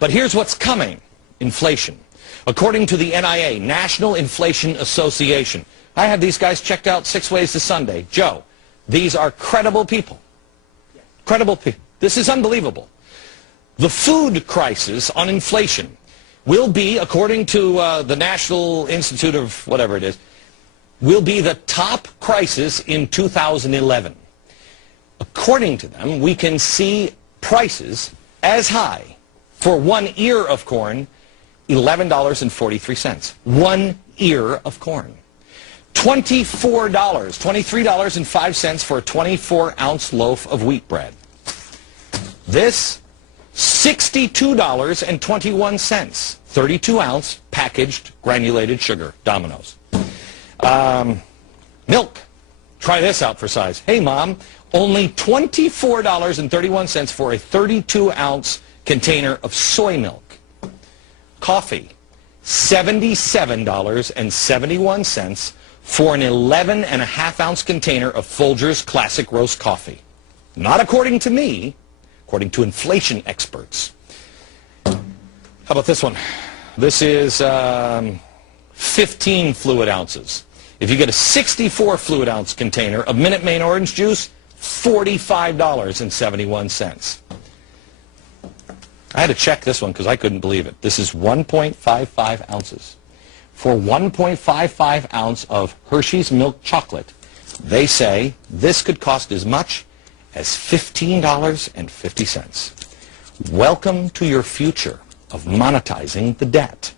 But here's what's coming. Inflation. According to the NIA, National Inflation Association, I have these guys checked out 6 ways to Sunday. Joe, these are credible people. Credible people. This is unbelievable. The food crisis on inflation will be, according to the National Institute of whatever it is, will be the top crisis in 2011. According to them, we can see prices as high for 1 ear of corn, $11.43. 1 ear of corn. $23.05 for a 24-ounce loaf of wheat bread. This, $62.21, 32-ounce packaged granulated sugar, Domino's. Milk, try this out for size. Hey, Mom, only $24.31 for a 32-ounce container of soy milk. Coffee, $77.71 for an 11.5-ounce container of Folgers Classic Roast Coffee. Not according to me, according to inflation experts. How about this one? This is 15 fluid ounces. If you get a 64 fluid ounce container of Minute Maid orange juice, $45.71. I had to check this one because I couldn't believe it. This is 1.55 ounces. For 1.55 ounce of Hershey's milk chocolate, they say this could cost as much as $15.50. Welcome to your future of monetizing the debt.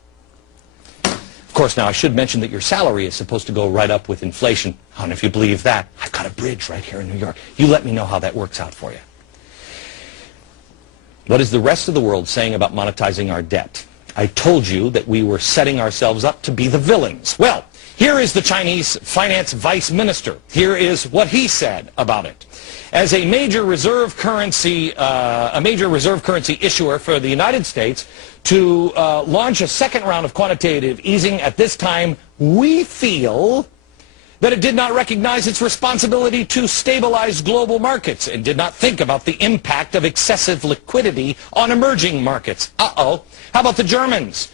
Of course, now I should mention that your salary is supposed to go right up with inflation. And if you believe that, I've got a bridge right here in New York. You let me know how that works out for you. What is the rest of the world saying about monetizing our debt? I told you that we were setting ourselves up to be the villains. Well, here is the Chinese finance vice minister. Here is what he said about it. As a major reserve currency issuer for the United States to launch a second round of quantitative easing at this time, we feel that it did not recognize its responsibility to stabilize global markets and did not think about the impact of excessive liquidity on emerging markets. Uh-oh. How about the Germans?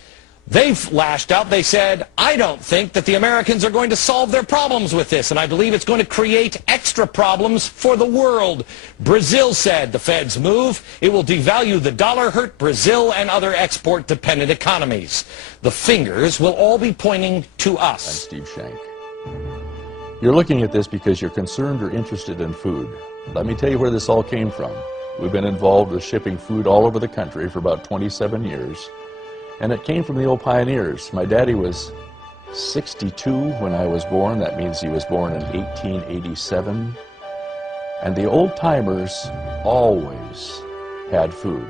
They've lashed out. They said, I don't think that the Americans are going to solve their problems with this, and I believe it's going to create extra problems for the world. Brazil said the Fed's move, it will devalue the dollar, hurt Brazil and other export-dependent economies. The fingers will all be pointing to us. I'm Steve Shenk. You're looking at this because you're concerned or interested in food. Let me tell you where this all came from. We've been involved with shipping food all over the country for about 27 years. And it came from the old pioneers. My daddy was 62 when I was born. That means he was born in 1887. And the old-timers always had food.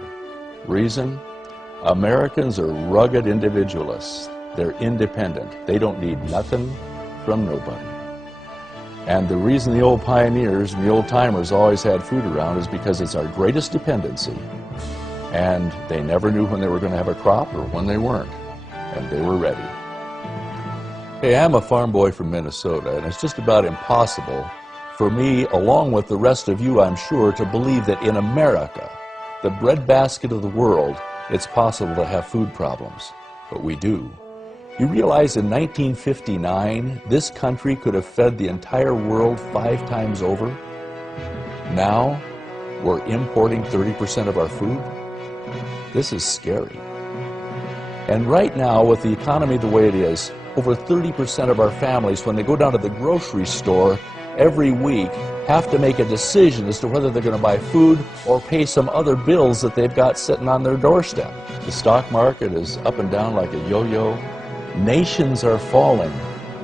Reason? Americans are rugged individualists. They're independent. They don't need nothing from nobody. And the reason the old pioneers and the old-timers always had food around is because it's our greatest dependency. And they never knew when they were going to have a crop or when they weren't. And they were ready. Hey, I'm a farm boy from Minnesota, and it's just about impossible for me, along with the rest of you, I'm sure, to believe that in America, the breadbasket of the world, it's possible to have food problems. But we do. You realize in 1959, this country could have fed the entire world 5 times over? Now, we're importing 30% of our food? This is scary. And right now, with the economy the way it is, over 30% of our families, when they go down to the grocery store every week, have to make a decision as to whether they're going to buy food or pay some other bills that they've got sitting on their doorstep. The stock market is up and down like a yo-yo. Nations are falling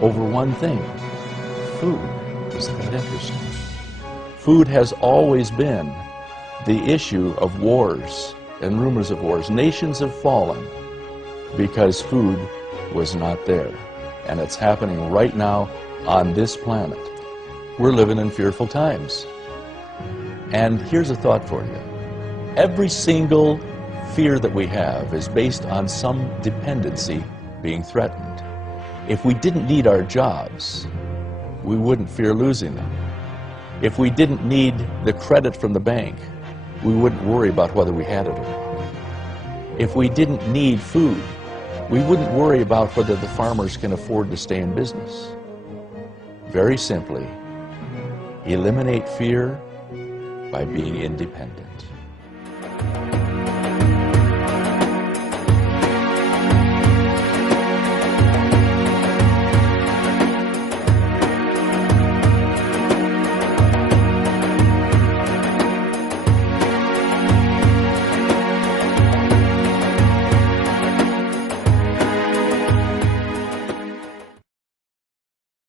over one thing: food. Isn't that interesting? Food has always been the issue of wars and rumors of wars. Nations have fallen because food was not there. And it's happening right now on this planet. We're living in fearful times. And here's a thought for you. Every single fear that we have is based on some dependency being threatened. If we didn't need our jobs, we wouldn't fear losing them. If we didn't need the credit from the bank, we wouldn't worry about whether we had it or not. If we didn't need food, we wouldn't worry about whether the farmers can afford to stay in business. Very simply, eliminate fear by being independent.